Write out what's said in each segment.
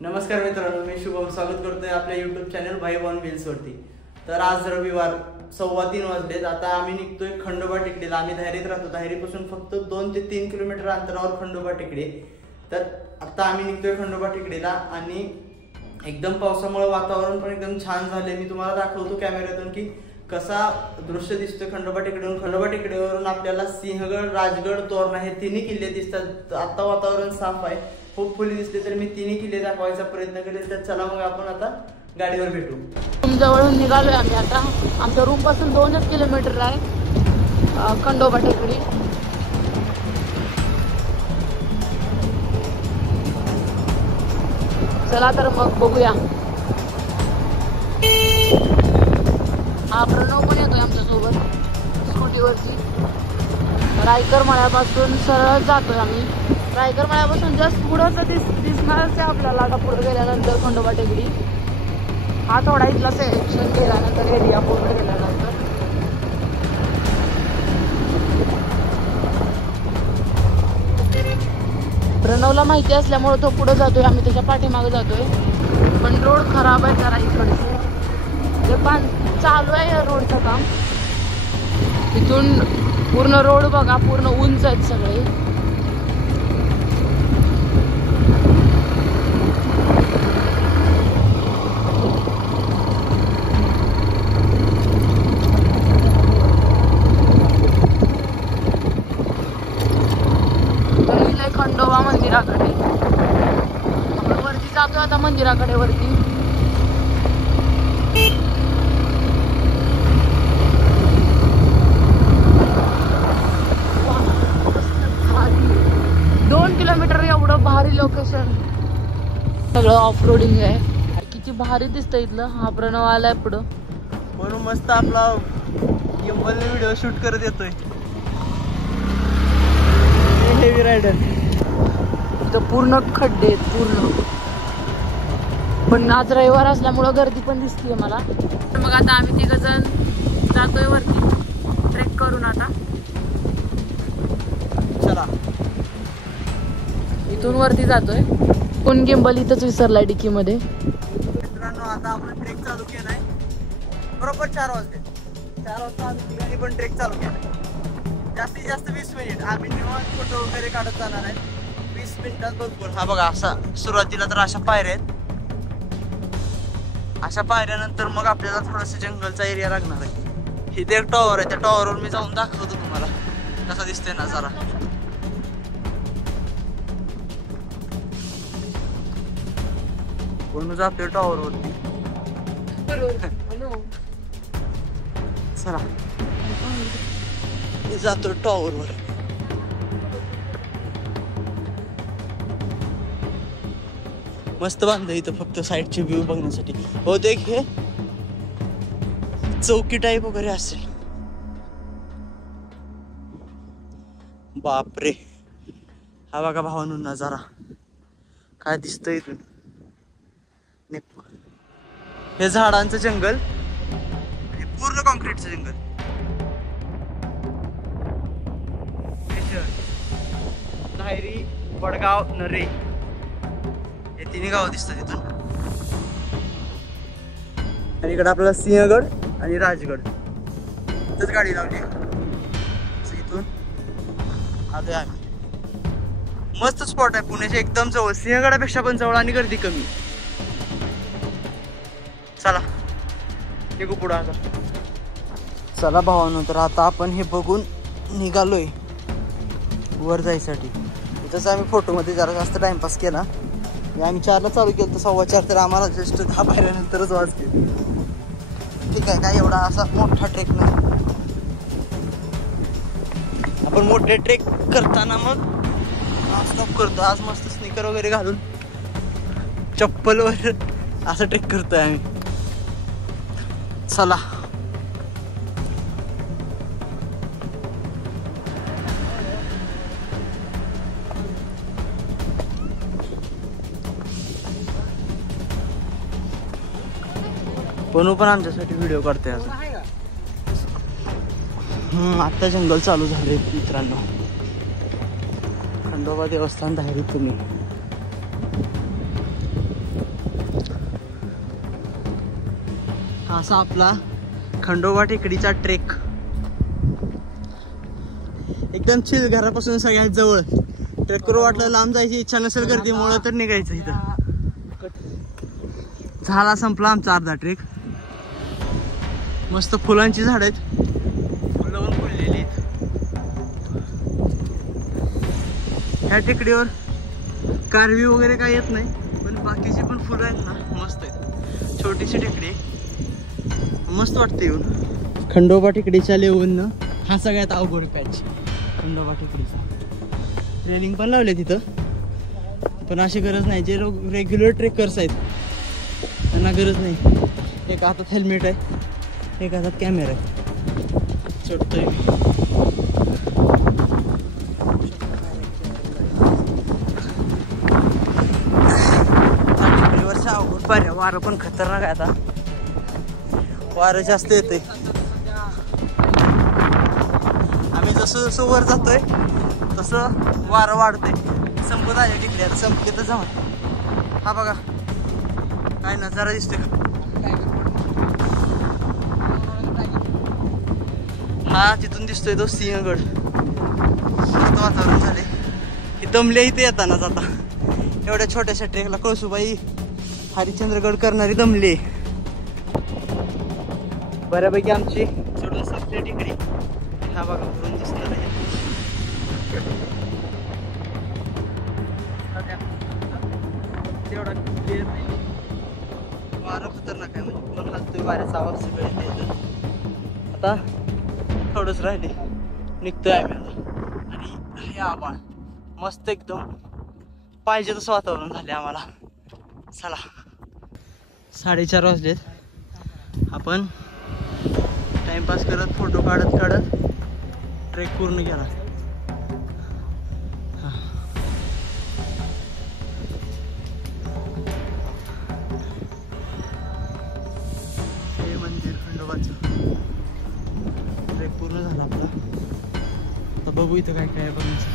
नमस्कार मित्रांनो, मी शुभम स्वागत करतोय आपल्या YouTube चॅनल भाई वन व्हील्स वरती। तर आज रविवार 3:15 वाजलेत। आता आम्ही निघतोय खंडोबा टेकडीला। आम्ही धायरीत राहतो, धायरीपासून फक्त 2 ते 3 किलोमीटर अंतरावर खंडोबा टेकडी। तर आता आम्ही निघतोय खंडोबा टेकडीला आणि एकदम पावसामुळे वातावरण पण एकदम छान झाले। मी तुम्हाला दाखवतो कॅमेऱ्यातून की कसा दृश्य दिसतं खंडोबा टेकडीवरून। खंडोबा टेकडीवरून आपल्याला सिंहगड, राजगड, तोरणा हे तिन्ही किल्ले दिसतात। आता वातावरण साफ आहे, होपफुली दिसते। तर मी तिन्ही किल्ले दाखवायचा प्रयत्न करेल। तर चला मग आपण आता गाडीवर भेटू। रूम जवळून निघालोय आम्ही आता। आमच्या रूम पासून 2 किलोमीटर आहे खंडोबा टेकडी। चला तर मग बघूया। हा प्रणव पण येतोय आमच्या सोबत स्कूटीवरती। रायकर मळ्यापासून सरळ जातोय आम्ही। रायकर मळ्यापासून जस्ट पुढं दिसणारच आहे आपल्याला। आता पुढे गेल्यानंतर खंडोबा टेकडी हा थोडा इथला सेक्शन गेल्यानंतर एरिया पूर्ण गेल्यानंतर प्रणवला माहिती असल्यामुळे तो पुढे जातोय, आम्ही त्याच्या पाठीमागे जातोय। पण रोड खराब आहे जरा इकडचे, ते पण चालू आहे रोडचं काम। इथून पूर्ण रोड बघा, पूर्ण उंच आहेत सगळे। खंडोबा मंदिराकडे आपण वरती जातोय आता मंदिराकडे वरती। दोन किलोमीटर एवढं भारी लोकेशन, सगळं ऑफ रोडिंग आहे। किती भारी दिसतंय इथलं। हा प्रणव आलाय पुढं, म्हणून मस्त आपला गिम्बलने व्हिडिओ शूट करत येतोय। हेवी रायडर पूर्ण खड्डे पूर्ण, पण आज रविवार असल्यामुळं गर्दी पण दिसतीये मला। मग आता आम्ही 3 जण जातोय वरती ट्रेक करून। आता चला इथून वरती जातोय। कोण गिम्बल इथंच विसरलाय डिकी मध्ये। मित्रांनो, आता आपण ट्रेक चालू केलाय बरोबर 4 वाजले। 4 वाजता आम्ही पण ट्रेक चालू केलाय। जास्तीत जास्त 20 मिनिट आम्ही निवांत फोटो वगैरे काढत जाणार आहे। 20 मिनिटात भरपूर। हा बघा, असा सुरुवातीला तर अशा पायऱ्या आहेत। अशा पायऱ्यानंतर मग आपल्याला थोडंसं जंगलचा एरिया लागणार आहे। इथे एक टॉवर आहे, त्या टॉवरवर मी जाऊन दाखवतो तुम्हाला कसा दिसतोय नजारा। कोण जातोय टॉवर वरती? चला जातो टॉवर वर। मस्त बांधलं इथं फक्त साईडचे व्ह्यू बघण्यासाठी। बहुतेक हे चौकी टाईप वगैरे असेल। बापरे, हा बघा भावांनो नजारा काय दिसतंय इथून। हे झाडांचं जंगल, हे पूर्ण कॉन्क्रीटचं जंगल। धायरी, वडगाव, नरे हे 3 गाव दिसतात इथून। आणि इकडे आपल्याला सिंहगड आणि राजगड इथंच गाडी लावली। इथून आलोय आम्ही। मस्त स्पॉट आहे, पुण्याच्या एकदम जवळ, सिंहगडापेक्षा पण जवळ आणि गर्दी कमी। चला निघू पुढं आता। चला भावांनो, तर आता आपण हे बघून निघालोय वर जायसाठी। इथंच आम्ही फोटोमध्ये जरा जास्त टाइमपास केला। आम्ही 4ला चालू केलं तर 4:15 तर आम्हाला जस्ट 10 पायऱ्यानंतरच वाजले। ठीक आहे, काय एवढा असा मोठा ट्रेक नाही। आपण मोठे ट्रेक करताना मग स्टॉप करतो। आज मस्त स्निकर वगैरे घालून चप्पलवर असं ट्रेक करतोय आम्ही। चला बनू पण आमच्यासाठी व्हिडिओ करते आता। आता जंगल चालू झाले मित्रांनो। खंडोबा देवस्थान धायरी तुम्ही असा आपला खंडोबा टेकडीचा ट्रेक एकदम चिल, घरापासून सगळ्यात जवळ. ट्रेक करू वाटलं लांब जायची इच्छा नसेल गर्दीमुळे तर निघायचं. इथं झाला संपला आमचा अर्धा ट्रेक. मस्त फुलांची झाड आहेत, फुलं पण फुललेली आहेत. ह्या टेकडीवर कारवी वगैरे काही येत नाही, पण बाकीची पण फुलं आहेत ना मस्त आहेत. छोटीशी टेकडी मस्त वाटते येऊन. खंडोबा टेकडीच्या लेवून हा सगळ्यात अवघड पॅच खंडोबा टेकडीचा. रेलिंग पण लावले तिथं, पण अशी गरज नाही. जे लोक रेग्युलर ट्रेकर्स आहेत त्यांना गरज नाही. एक हातात हेल्मेट आहे, एक हातात कॅमेरा आहे. चढतोय टेकडीवरचा अवघड पर्याय. वारं पण खतरनाक आहे, आता वारं जास्त येते. आम्ही जसं जसं वर जातोय तसं वारं वाढतंय. संपत आले टिकले, आता संपले तर जाऊन. हा बघा काय नजारा दिसतोय. हा तिथून दिसतोय तो सिंहगड. मस्त वातावरण झाले. हे दमले इथे येतानाच. आता एवढ्या छोट्याशा ट्रेकला कळसूबाई हरिश्चंद्रगड करणारी दमले. बऱ्यापैकी आमची चढून संपली टेकडी. हा बघा भरून दिसणार आहे. तेवढा क्लिअर नाही. वारं खतरनाक आहे, म्हणजे कोण हलतोय, वाऱ्याचा आवाज सगळे येतं. आता थोडंच राहिले, निघतोय आम्ही आता. आणि हे आभाळ मस्त एकदम पाहिजे तसं वातावरण झाले आम्हाला. चला 4:30 वाजलेत. आपण टाइमपास करत फोटो काढत ट्रेक पूर्ण केला. हे मंदिर खंडोबाचं. ट्रेक पूर्ण झाला आपला. आता बघू इथं काय काय बघण्याचं.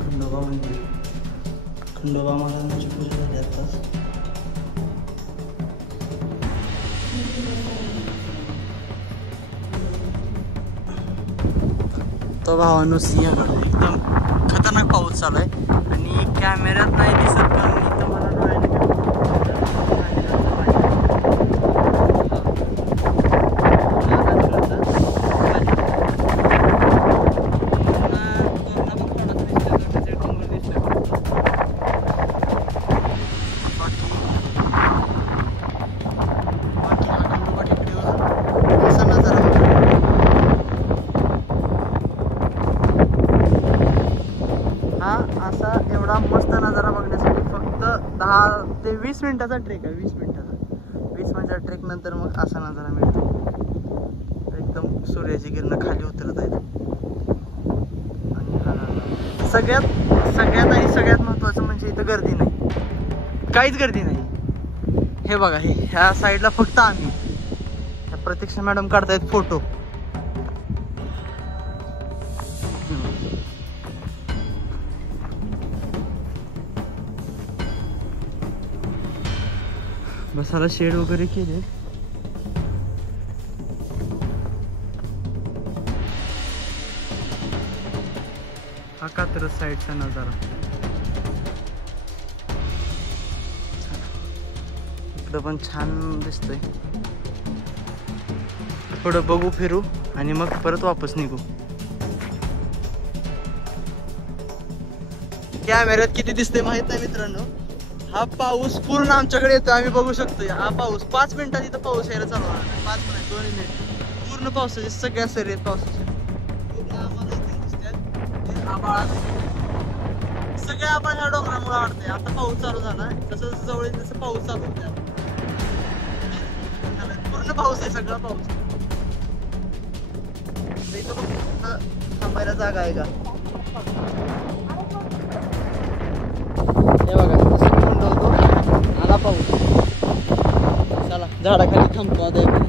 खंडोबा मंदिर. खंडोबा महाराजांची पूजा झाली आताच. तो भावानो सिंहगड. एकदम खतरनाक पाऊस चालू आहे आणि कॅमेऱ्यात नाही दिसत, पण इथं मला डोळ्याने मस्त नजारा बघण्यासाठी फक्त 10 ते 20 मिनिटाचा ट्रेक आहे. 20 मिनिटाचा 20 मिनिटाचा ट्रेक नंतर मग असा नजारा मिळतो. एकदम सूर्याची किरण खाली उतरत आहेत. आणि सगळ्यात महत्त्वाचं म्हणजे इथं गर्दी नाही, काहीच गर्दी नाही. हे बघा, हे ह्या साईडला फक्त आम्ही. प्रतीक्षा मॅडम काढतायत फोटो. बसायला शेड वगैरे केले. हा कात्रज साईडचा नजारा. इकडं पण छान दिसतंय. थोडं बघू, फिरू आणि मग परत वापस निघू. कॅमेऱ्यात किती दिसते माहित नाही मित्रांनो. हा पाऊस पूर्ण आमच्याकडे येतो, आम्ही बघू शकतो. हा पाऊस 5 मिनिटात इथं पाऊस यायला चालू होणार. 5 मिनिट 2 मिनिट पूर्ण पावसाचे सगळ्या सरी आहेत. पावसाचे पूर्ण आम्हाला इथे दिसतात. सगळ्या आभाळ ह्या डोंगरामुळे वाढते. आता पाऊस चालू झाला, जसं जवळ येईल तसं पाऊस चालू होते. पूर्ण पाऊस आहे, सगळा पाऊस. इथं फक्त थांबायला जागा आहे का? हे बघा कसं म्हणलं होतो आला पाऊस. चला झाडाखाली थांबतो आता इकडे.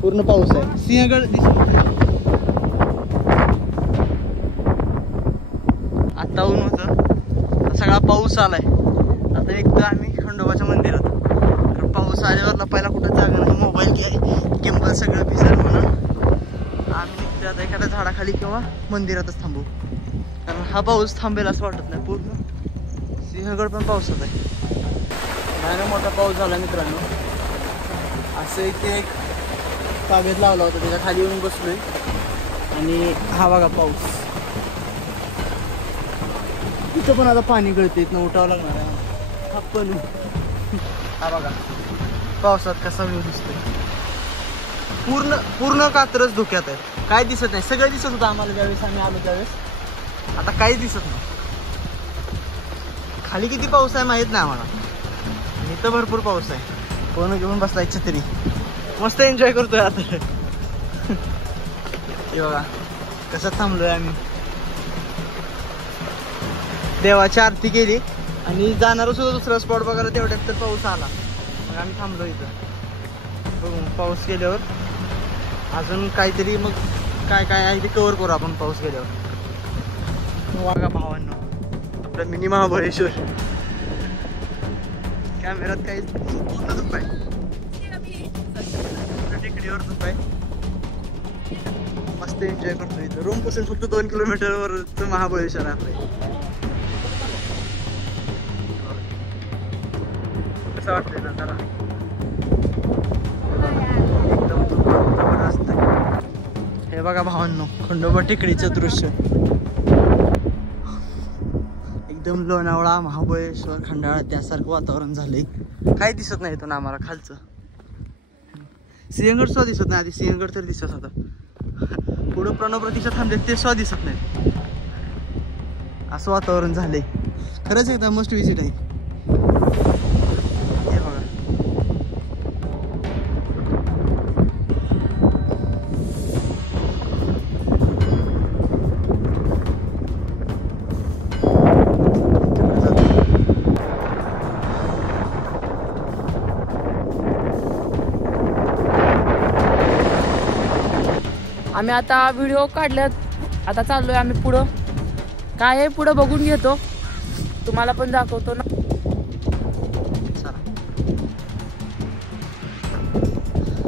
पूर्ण पाऊस आहे. सिंहगड दिसत आता ऊन होतं, सगळा पाऊस आलाय. आता एकदा आम्ही खंडोबाच्या मंदिरात, तर पाऊस आल्यावर पहिला कुठं जागा नाही, मोबाईल किंबल सगळं भिजल म्हणून आम्ही निघतो आता एखाद्या झाडाखाली किंवा मंदिरातच थांबू. कारण हा पाऊस थांबेल असं वाटत नाही. पूर्ण सिंहगड पण पावसात आहे. भयानक मोठा पाऊस झाला मित्रांनो. असं इथे एक कागद लावला होता, त्याच्या खाली येऊन बसलोय आणि हा बघा पाऊस. इथं पण आता पाणी गळते, इथनं उठावं लागणार आहे पण. हा बघा पावसात कसा व्ह्यू दिसतोय. पूर्ण पूर्ण कात्रच धोक्यात आहे. काय दिसत नाही. सगळं दिसत होतं आम्हाला ज्यावेळेस आम्ही आलो त्यावेळेस, आता काहीच दिसत नाही. खाली किती पाऊस आहे माहित नाही आम्हाला. इथं भरपूर पाऊस आहे. कोण घेऊन बसलाय छत्री, मस्त एन्जॉय करतोय आता. हे बघा कसं थांबलोय आम्ही. देवाची आरती केली आणि जाणार सुद्धा दुसरा स्पॉट बघायला, तेवढ्यात तर पाऊस आला. मग आम्ही थांबलो इथं. बघू पाऊस गेल्यावर अजून काहीतरी मग काय काय आहे ते कव्हर करू आपण पाऊस गेल्यावर. वागा भावांनो आपलं मिनी महाबळेश्वर. कॅमेरात काही पूर्ण धूप आहे, टेकडीवर धूप आहे. मस्त एन्जॉय करतो इथं. रूम पासून फक्त 2 किलोमीटरवरच महाबळेश्वर आहे आपलं. कसं वाटतंय ना त्याला, एकदम जबरदस्त आहे. हे बघा भावांनो खंडोबा टेकडीचं दृश्य. एकदम लोणावळा महाबळेश्वर खंडाळा त्यासारखं वातावरण झालंय. काही दिसत नाही इथून आम्हाला खालचं. सिंहगड सुद्धा दिसत नाही. आधी सिंहगड तर दिसत होता. पुढं प्रणव प्रतीक्षा थांबले ते सुद्धा दिसत नाही. असं वातावरण झालंय. खरंच एकदा मस्ट विजिट आहे. हे बघा आम्ही आता व्हिडिओ काढल्यात. आता चाललोय आम्ही पुढं. काय आहे पुढं बघून घेतो, तुम्हाला पण दाखवतो ना.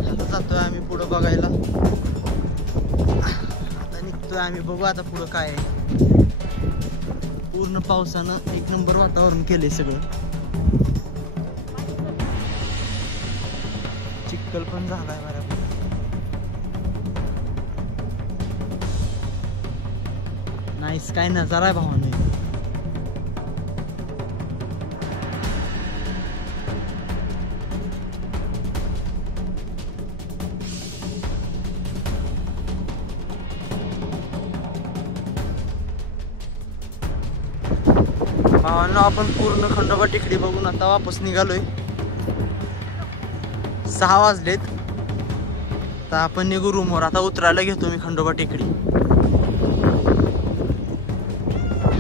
आता जातोय आम्ही पुढं बघायला. आता निघतोय आम्ही. बघू आता पुढं काय आहे. पूर्ण पावसानं एक नंबर वातावरण केलंय सगळं. चिखल पण झालाय बऱ्यापैकी. नाईस. काय नजारा आहे भावाने. भावांनो आपण पूर्ण खंडोबा टेकडी बघून आता वापस निघालोय. 6 वाजलेत. आता आपण निघू रूमवर. आता उतरायला घेतो मी खंडोबा टेकडी.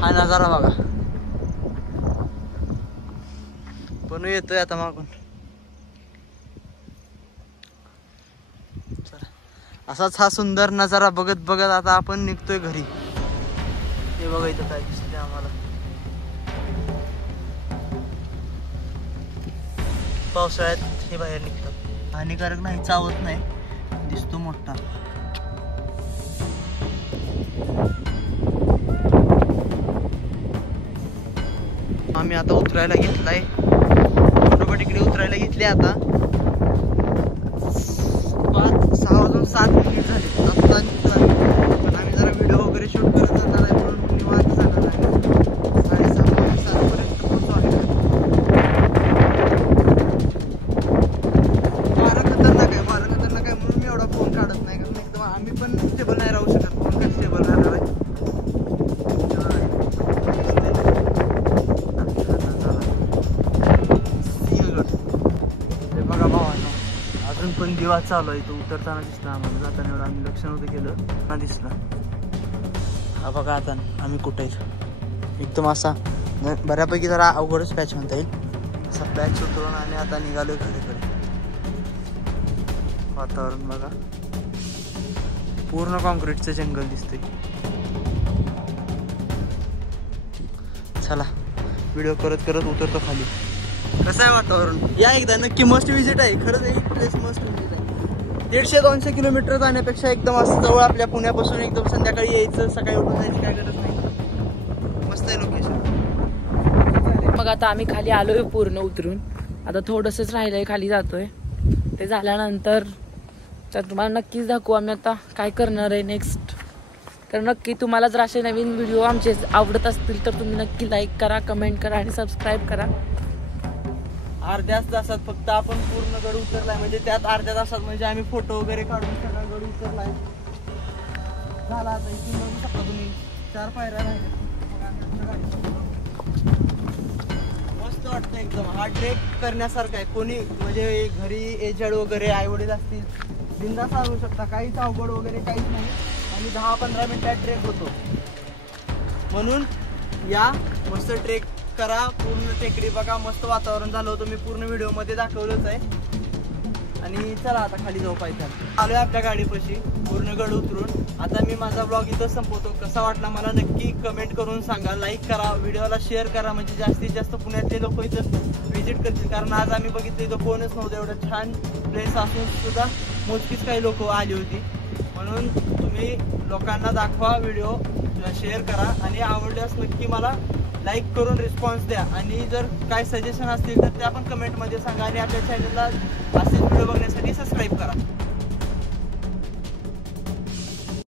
हा नजारा बघा. पण येतोय आता मागून. असाच हा सुंदर नजारा बघत बघत आता आपण निघतोय घरी. हे बघा इथं काय दिसतंय आम्हाला. पावसाळ्यात हे बाहेर निघतात. हानिकारक नाही, चावत नाही. दिसतो मोठा. आम्ही आता उतरायला घेतलाय. खंडोबा टेकडी उतरायला घेतली. आता 6:07 झाले. आता पण आम्ही जरा व्हिडिओ वगैरे शूट करत जाणार आहे म्हणून निवांत जाणार आहे. 6:30 पर्यंत पोहोचू आहे. वारं खतरनाक आहे म्हणून मी एवढा फोन काढत नाही. कारण एकदम आम्ही पण स्टेबल नाही राहू शकत. फोन काय स्टेबल राहणार आहे. बघा भावांनो अजून पण दिवा चालू आहे, तो उतरताना दिसला आम्हाला. जाताना एवढं आम्ही लक्ष नव्हतं केलं ना, दिसला. हा बघा आता आम्ही कुठे एकदम असा बऱ्यापैकी जरा अवघडच पॅच म्हणता येईल. असा पॅच उतरून आणि आता निघालोय घराकडे. वातावरण बघा, पूर्ण कॉन्क्रीटचं जंगल दिसतंय. चला व्हिडिओ करत करत उतरतो खाली. कसं आहे वातावरण, या एकदा नक्की मस्ट विजिट आहे. खरंच एक प्लेस मस्ट विजिट आहे. 150-200 किलोमीटर जाण्यापेक्षा एकदम असं जवळ आपल्या पुण्यापासून एकदम संध्याकाळी यायचं, सकाळी उठून जायची काय गरज नाही. मस्त आहे लोकेशन. मग आता आम्ही खाली आलोय पूर्ण उतरून. आता थोडंसंच राहिलंय, खाली जातोय. ते झाल्यानंतर तुम्हाला नक्कीच दाखवू आम्ही आता काय करणार आहे नेक्स्ट. तर नक्की तुम्हाला जर असे नवीन व्हिडिओ आमचे आवडत असतील तर तुम्ही नक्की लाईक करा, कमेंट करा आणि सबस्क्राईब करा. अर्ध्याच तासात फक्त आपण पूर्ण गड उतरलाय, म्हणजे त्यात अर्ध्या तासात म्हणजे आम्ही फोटो वगैरे काढून सगळा गड उतरलाय. झाला आता इथून बघू शकता तुम्ही 4 पायऱ्या राहिल्या. मस्त वाटतं एकदम. हा ट्रेक करण्यासारखा आहे. कोणी म्हणजे घरी एजड वगैरे आई वडील असतील, बिंदास आणू शकता. काहीच अवघड वगैरे काहीच नाही आणि 10-15 मिनिटात ट्रेक होतो. म्हणून या मस्त ट्रेक करा. पूर्ण टेकडी बघा, मस्त वातावरण झालं होतं. मी पूर्ण व्हिडिओ मध्ये दाखवलंच आहे. आणि चला आता खाली जाऊ पायथ्याला. आलोय आपल्या गाडीपाशी पूर्ण गड उतरून. आता मी माझा ब्लॉग इथं संपवतो. कसा वाटला मला नक्की कमेंट करून सांगा. लाईक करा, व्हिडिओला शेअर करा, म्हणजे जास्तीत जास्त पुण्यातले लोक इथं व्हिजिट करतील. कारण आज आम्ही बघितलं इथं कोणच नव्हतं. एवढं छान प्लेस असून सुद्धा मोजकीच काही लोक आली होती. म्हणून तुम्ही लोकांना दाखवा, व्हिडिओ शेअर करा आणि आवडल्यास नक्की मला लाईक करून रिस्पॉन्स द्या. आणि जर काय सजेशन असतील तर ते आपण कमेंटमध्ये सांगा. आणि आपल्या चॅनलला असेच व्हिडिओ बघण्यासाठी